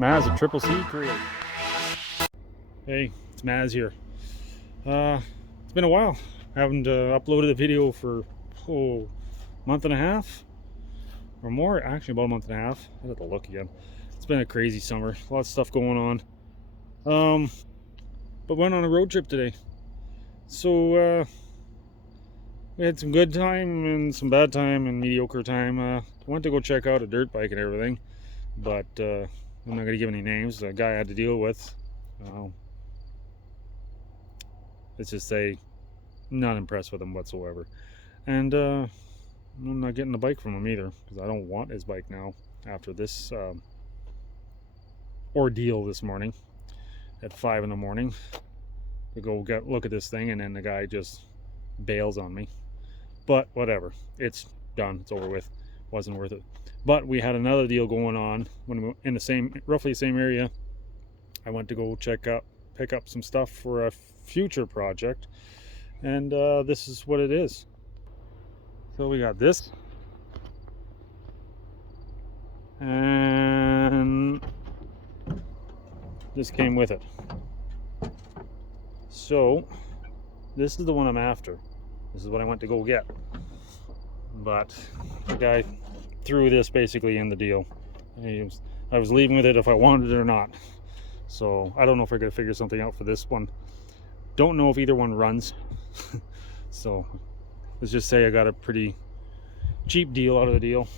Maz at Triple C Create. Hey, it's Maz here. It's been a while. I haven't uploaded a video for a month and a half or more. Actually, about a month and a half. I have to look again. It's been a crazy summer. Lots of stuff going on. But went on a road trip today. So we had some good time and some bad time and mediocre time. I went to go check out a dirt bike and everything, but I'm not going to give any names. The guy I had to deal with, let's just say, not impressed with him whatsoever. And I'm not getting the bike from him either, because I don't want his bike now after this ordeal this morning at 5 in the morning to go look at this thing, and then the guy just bails on me. But whatever, it's done, it's over with. Wasn't worth it. But we had another deal going on when we were in the roughly the same area. I went to go pick up some stuff for a future project, and this is what it is. So we got this, and this came with it. So this is the one I'm after. This is what I went to go get, but the guy threw this basically in the deal. I was leaving with it if I wanted it or not. So I don't know if we're gonna figure something out for this one. Don't know if either one runs. So let's just say I got a pretty cheap deal out of the deal.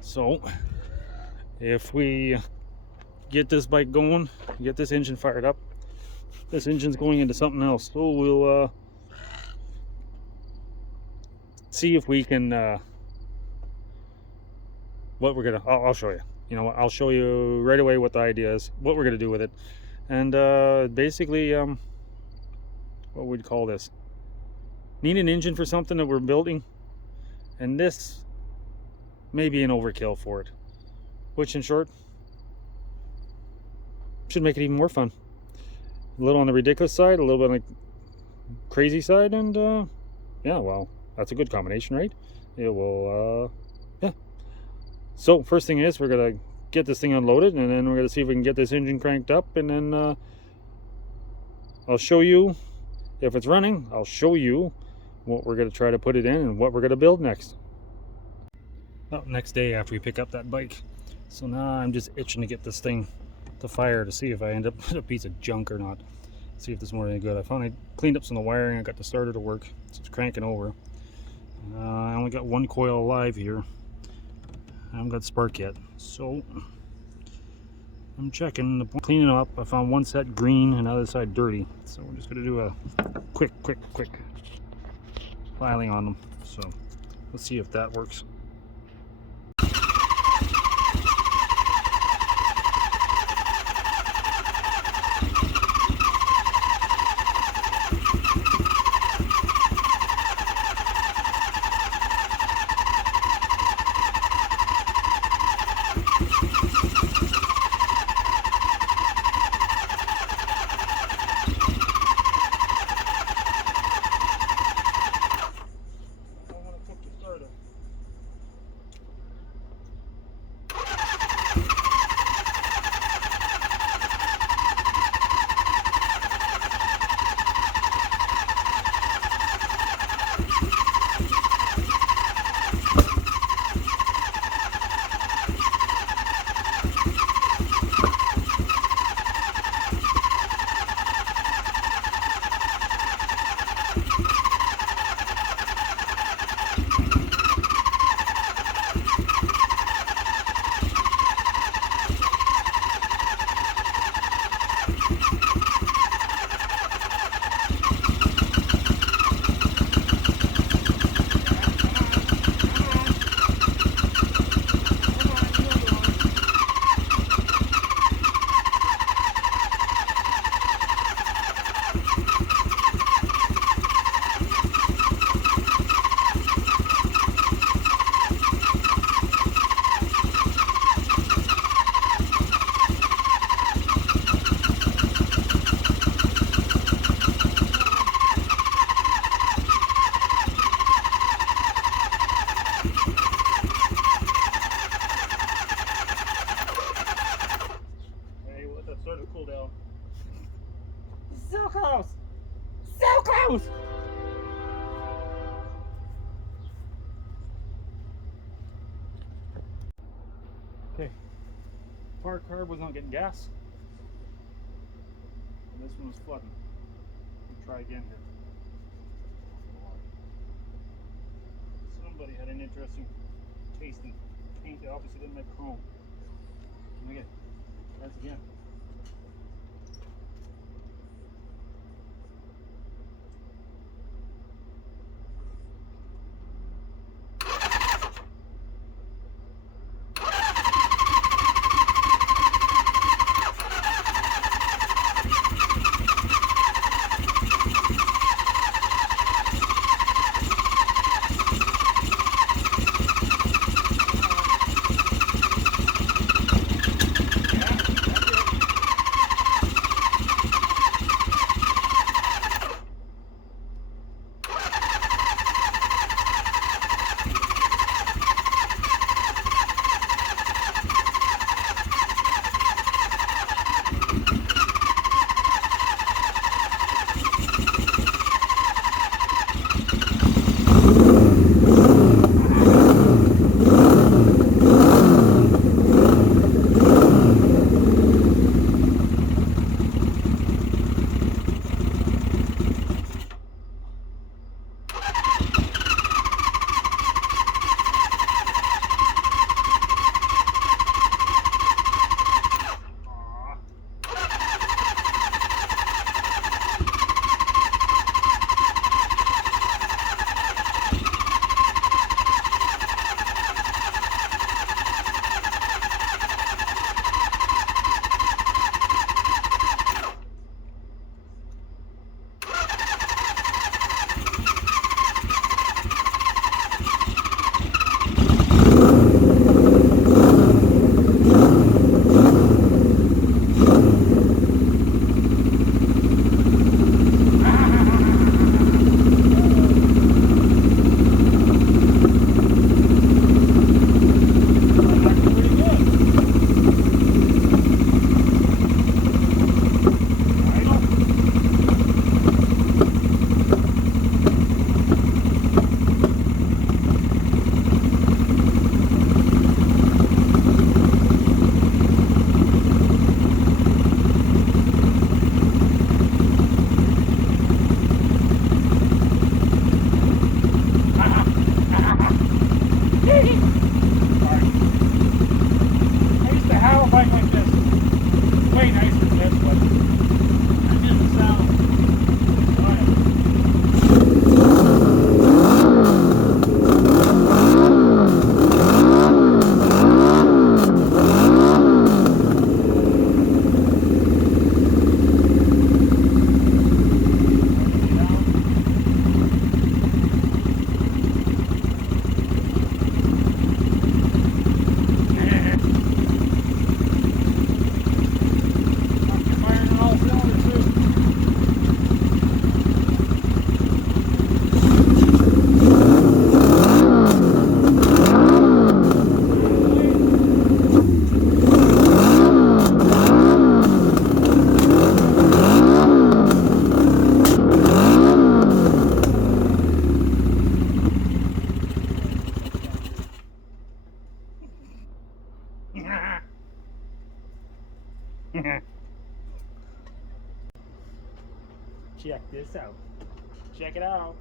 So if we get this bike going, get this engine fired up, this engine's going into something else. So we'll see if we can I'll show you. You know what, I'll show you right away what the idea is, what we're gonna do with it. And basically what we'd call this, need an engine for something that we're building, and this may be an overkill for it, which in short should make it even more fun. A little on the ridiculous side, a little bit on the crazy side, and yeah, well, that's a good combination, right? It will yeah. So first thing is, we're gonna get this thing unloaded, and then we're gonna see if we can get this engine cranked up, and then I'll show you if it's running. I'll show you what we're gonna try to put it in and what we're gonna build next. Oh, next day after we pick up that bike. So now I'm just itching to get this thing to fire to see if I end up with a piece of junk or not. See if this is more any good. I finally cleaned up some of the wiring. I got the starter to work, so it's cranking over. I only got one coil alive here. I haven't got spark yet, so I'm checking, cleaning up. I found one set green and the other side dirty, so we're just gonna do a quick filing on them. So let's see if that works. cool down. So close! So close! Okay. Park car was not getting gas. And this one was flooding. We'll try again here. Somebody had an interesting taste in paint. They obviously didn't make chrome. Okay, that's again. Check this out. Check it out.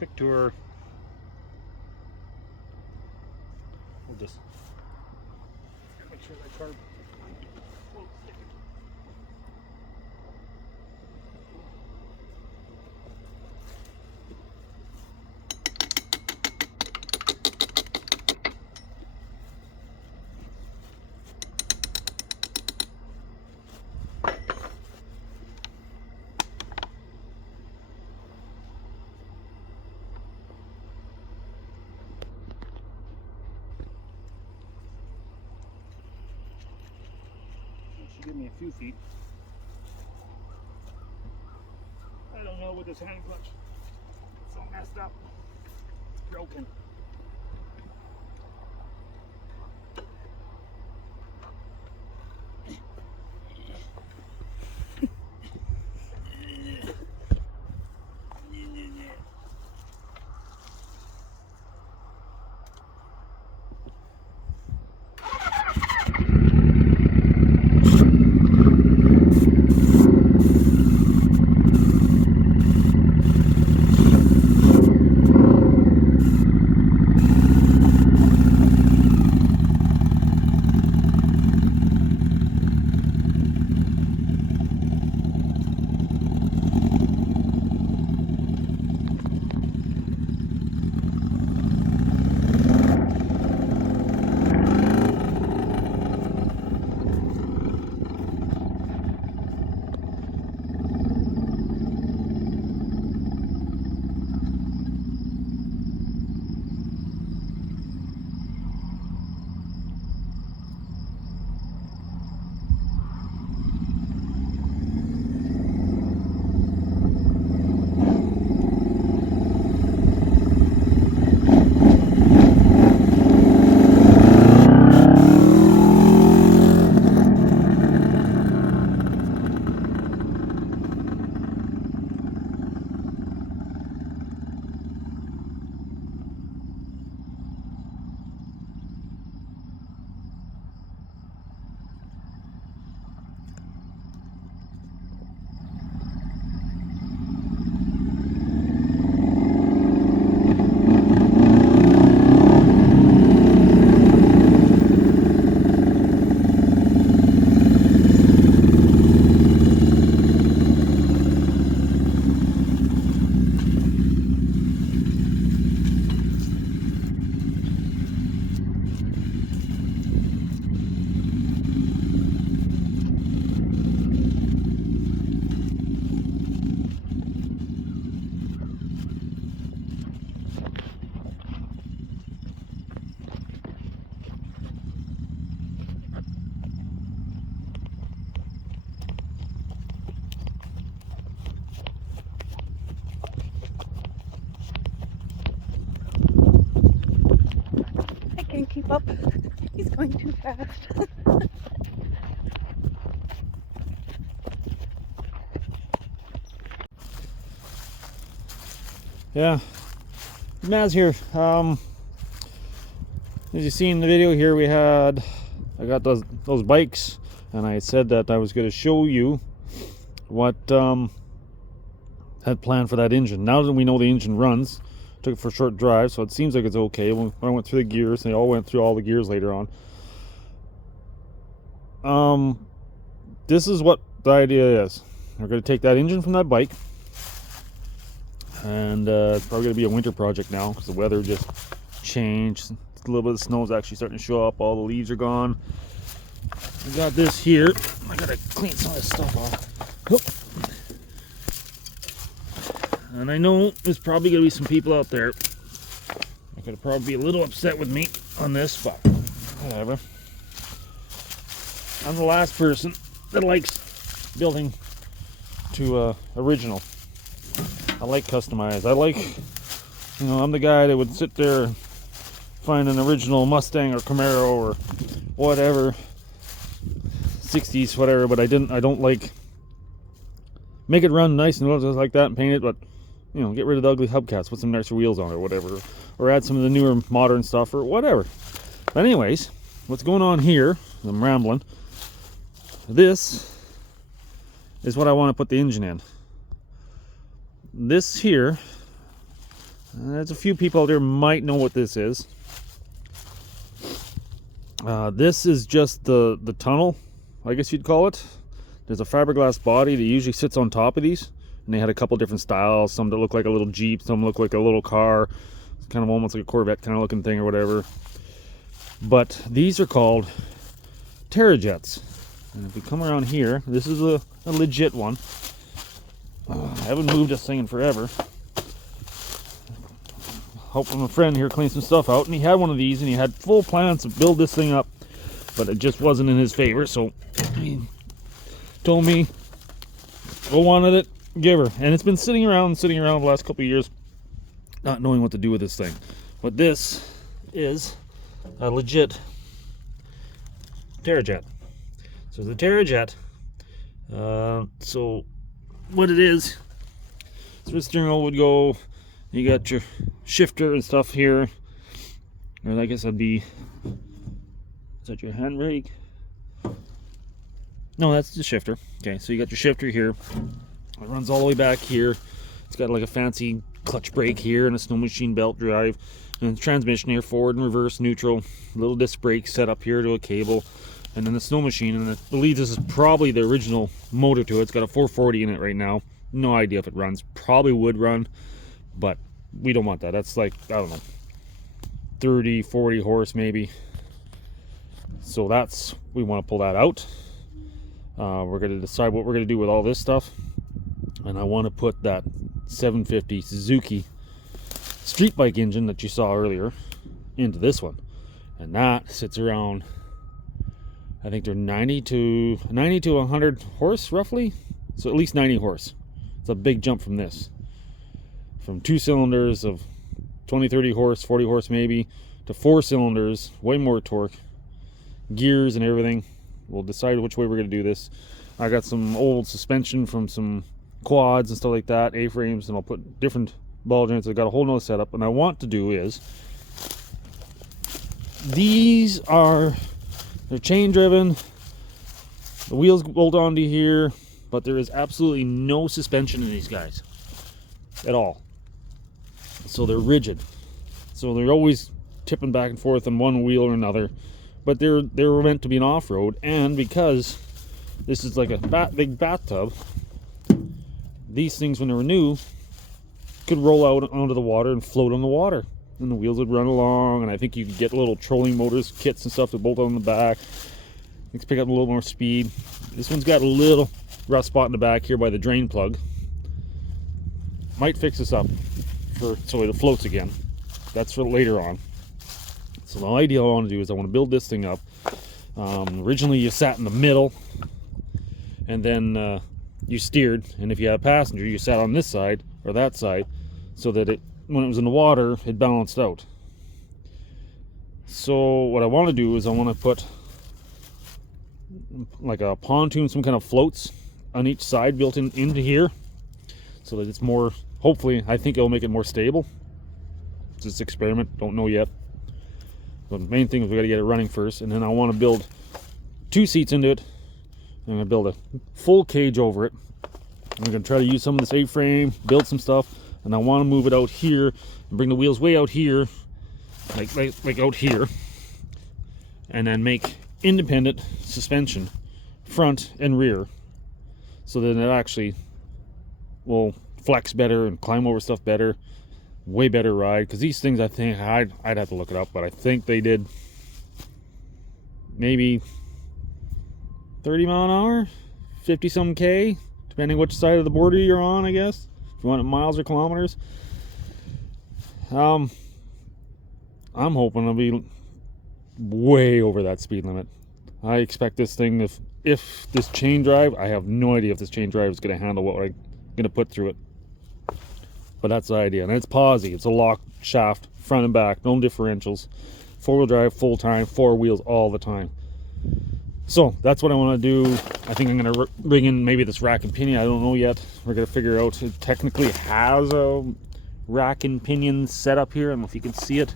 quick tour. We'll just make sure that carb. Give me a few feet. I don't know with this hand clutch. It's so messed up. It's broken. Can't keep up. He's going too fast. Yeah, Maz here. As you see in the video here, I got those bikes, and I said that I was going to show you what had planned for that engine. Now that we know the engine runs, took it for a short drive, so it seems like it's okay. When I went through the gears, they all went through all the gears later on. This is what the idea is. We're going to take that engine from that bike, and it's probably going to be a winter project now because the weather just changed. A little bit of snow is actually starting to show up. All the leaves are gone. We got this here. I gotta clean some of this stuff off. Oop. And I know there's probably gonna be some people out there that could probably be a little upset with me on this, but whatever. I'm the last person that likes building to original. I like customized. I like, I'm the guy that would sit there and find an original Mustang or Camaro or whatever, 60s, whatever, but I don't like make it run nice and just like that and paint it, but get rid of the ugly hubcaps, put some nicer wheels on it or whatever, or add some of the newer modern stuff or whatever. But anyways, what's going on here, I'm rambling, this is what I want to put the engine in. This here There's a few people out there might know what this is. This is just the tunnel, I guess you'd call it. There's a fiberglass body that usually sits on top of these, and they had a couple different styles. Some that look like a little Jeep, some look like a little car. It's kind of almost like a Corvette kind of looking thing or whatever. But these are called Terrifiejets. And if we come around here, this is a legit one. I haven't moved this thing in forever. Helping a friend here clean some stuff out, and he had one of these, and he had full plans to build this thing up, but it just wasn't in his favor. So he told me, "Go wanted it, give her." And it's been sitting around the last couple of years, not knowing what to do with this thing. But this is a legit Terrifijet. So the Terrifijet. So what it is, so the steering wheel would go. You got your shifter and stuff here, or I guess that'd be, is that your handbrake? No, that's the shifter. Okay, so you got your shifter here. It runs all the way back here. It's got like a fancy clutch brake here and a snow machine belt drive, and the transmission here, forward and reverse, neutral, little disc brake set up here to a cable, and then the snow machine. And I believe this is probably the original motor to it. It's got a 440 in it right now. No idea if it runs. Probably would run, but we don't want that. That's like, I don't know, 30, 40 horse maybe. So that's, we want to pull that out. We're going to decide what we're going to do with all this stuff. And I want to put that 750 Suzuki street bike engine that you saw earlier into this one. And that sits around, I think they're 90 to 100 horse roughly. So at least 90 horse. It's a big jump from this. From 2 cylinders of 20, 30 horse, 40 horse maybe, to 4 cylinders, way more torque, gears and everything. We'll decide which way we're going to do this. I got some old suspension from some quads and stuff like that, A-frames, and I'll put different ball joints. I've got a whole nother setup, and I want to do is, these are, they're chain driven, the wheels bolt onto here, but there is absolutely no suspension in these guys at all. So they're rigid, so they're always tipping back and forth on one wheel or another, but they're meant to be an off-road. And because this is like a big bathtub, these things, when they were new, could roll out onto the water and float on the water, and the wheels would run along. And I think you could get little trolling motors kits and stuff to bolt on the back. Let's pick up a little more speed. This one's got a little rust spot in the back here by the drain plug. Might fix this up so it floats again. That's for later on. So the idea I want to do is I want to build this thing up. Originally you sat in the middle, and then you steered, and if you had a passenger you sat on this side or that side, so that when it was in the water it balanced out. So what I want to do is I want to put like a pontoon, some kind of floats on each side built into here, so that it's more, hopefully, I think it'll make it more stable. It's just experiment, don't know yet. But the main thing is we got to get it running first, and then I want to build 2 seats into it. I'm going to build a full cage over it. I'm going to try to use some of this A-frame, build some stuff, and I want to move it out here and bring the wheels way out here, like out here, and then make independent suspension front and rear, so that it actually will flex better and climb over stuff better. Way better ride, because these things, I think, I'd have to look it up, but I think they did maybe 30 mile an hour, 50 some K, depending which side of the border you're on, I guess, if you want it miles or kilometers. I'm hoping it'll be way over that speed limit. I expect this thing, if this chain drive, I have no idea if this chain drive is going to handle what I'm going to put through it. But that's the idea. And it's posi. It's a lock shaft, front and back, no differentials. 4-wheel drive, full time, 4 wheels all the time. So that's what I want to do. I think I'm going to bring in maybe this rack and pinion. I don't know yet. We're going to figure out. It technically has a rack and pinion set up here. I don't know if you can see it.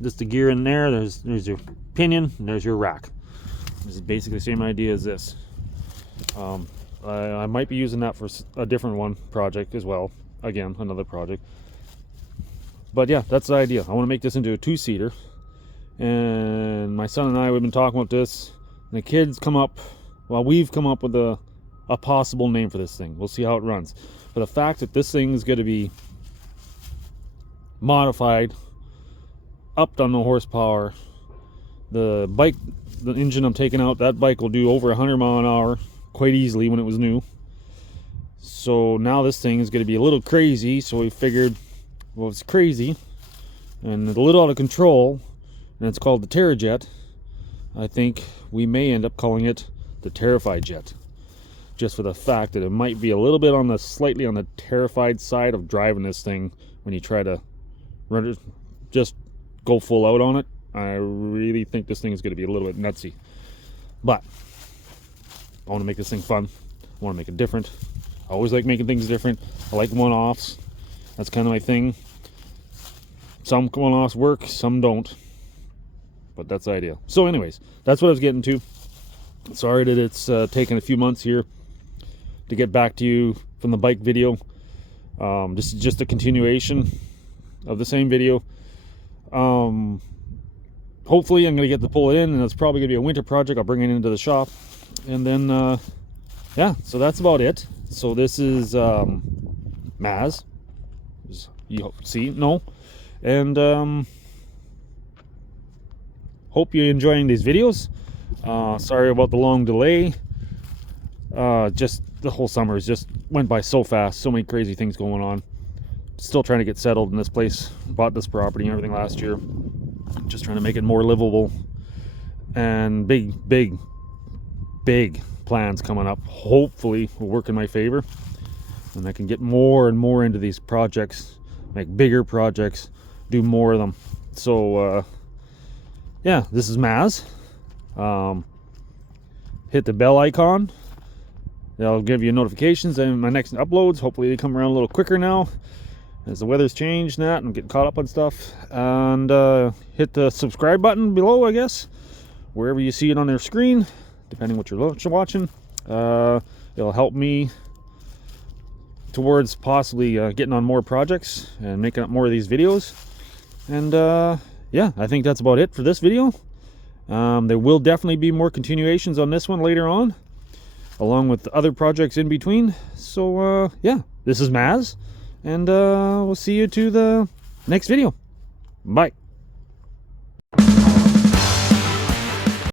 Just the gear in there. There's your pinion, and there's your rack. This is basically the same idea as this. I might be using that for a different project as well. Again, another project. But yeah, that's the idea. I want to make this into a 2-seater. And my son and I, we've been talking about this. And the kids come up, well, we've come up with a possible name for this thing. We'll see how it runs. But the fact that this thing is going to be modified, upped on the horsepower, the bike, the engine I'm taking out, that bike will do over 100 mile an hour quite easily when it was new. So now this thing is going to be a little crazy. So we figured, well, it's crazy and a little out of control, and it's called the Terrifiejet. I think we may end up calling it the Terrifiejet, just for the fact that it might be a little bit on the slightly on the terrified side of driving this thing when you try to run it, just go full out on it. I really think this thing is going to be a little bit nutsy, but I want to make this thing fun. I want to make it different. I always like making things different. I like one-offs. That's kind of my thing. Some one-offs work, some don't, but that's the idea. So anyways, that's what I was getting to. Sorry that it's taken a few months here to get back to you from the bike video. This is just a continuation of the same video. Hopefully I'm going to get to pull it in, and it's probably going to be a winter project. I'll bring it into the shop, and then yeah, so that's about it. So this is Maz, you see, no, and hope you're enjoying these videos. Sorry about the long delay. Just the whole summer just went by so fast, so many crazy things going on. Still trying to get settled in this place. Bought this property and everything last year, just trying to make it more livable, and big plans coming up. Hopefully will work in my favor, and I can get more and more into these projects, make bigger projects, do more of them. So yeah, this is Maz. Hit the bell icon. That'll give you notifications and my next uploads. Hopefully they come around a little quicker now as the weather's changed and that, and I'm getting caught up on stuff. And hit the subscribe button below, I guess, wherever you see it on their screen, depending what you're watching. It'll help me towards possibly getting on more projects and making up more of these videos. And yeah, I think that's about it for this video. There will definitely be more continuations on this one later on, along with other projects in between. So yeah, this is Maz, and we'll see you to the next video. Bye.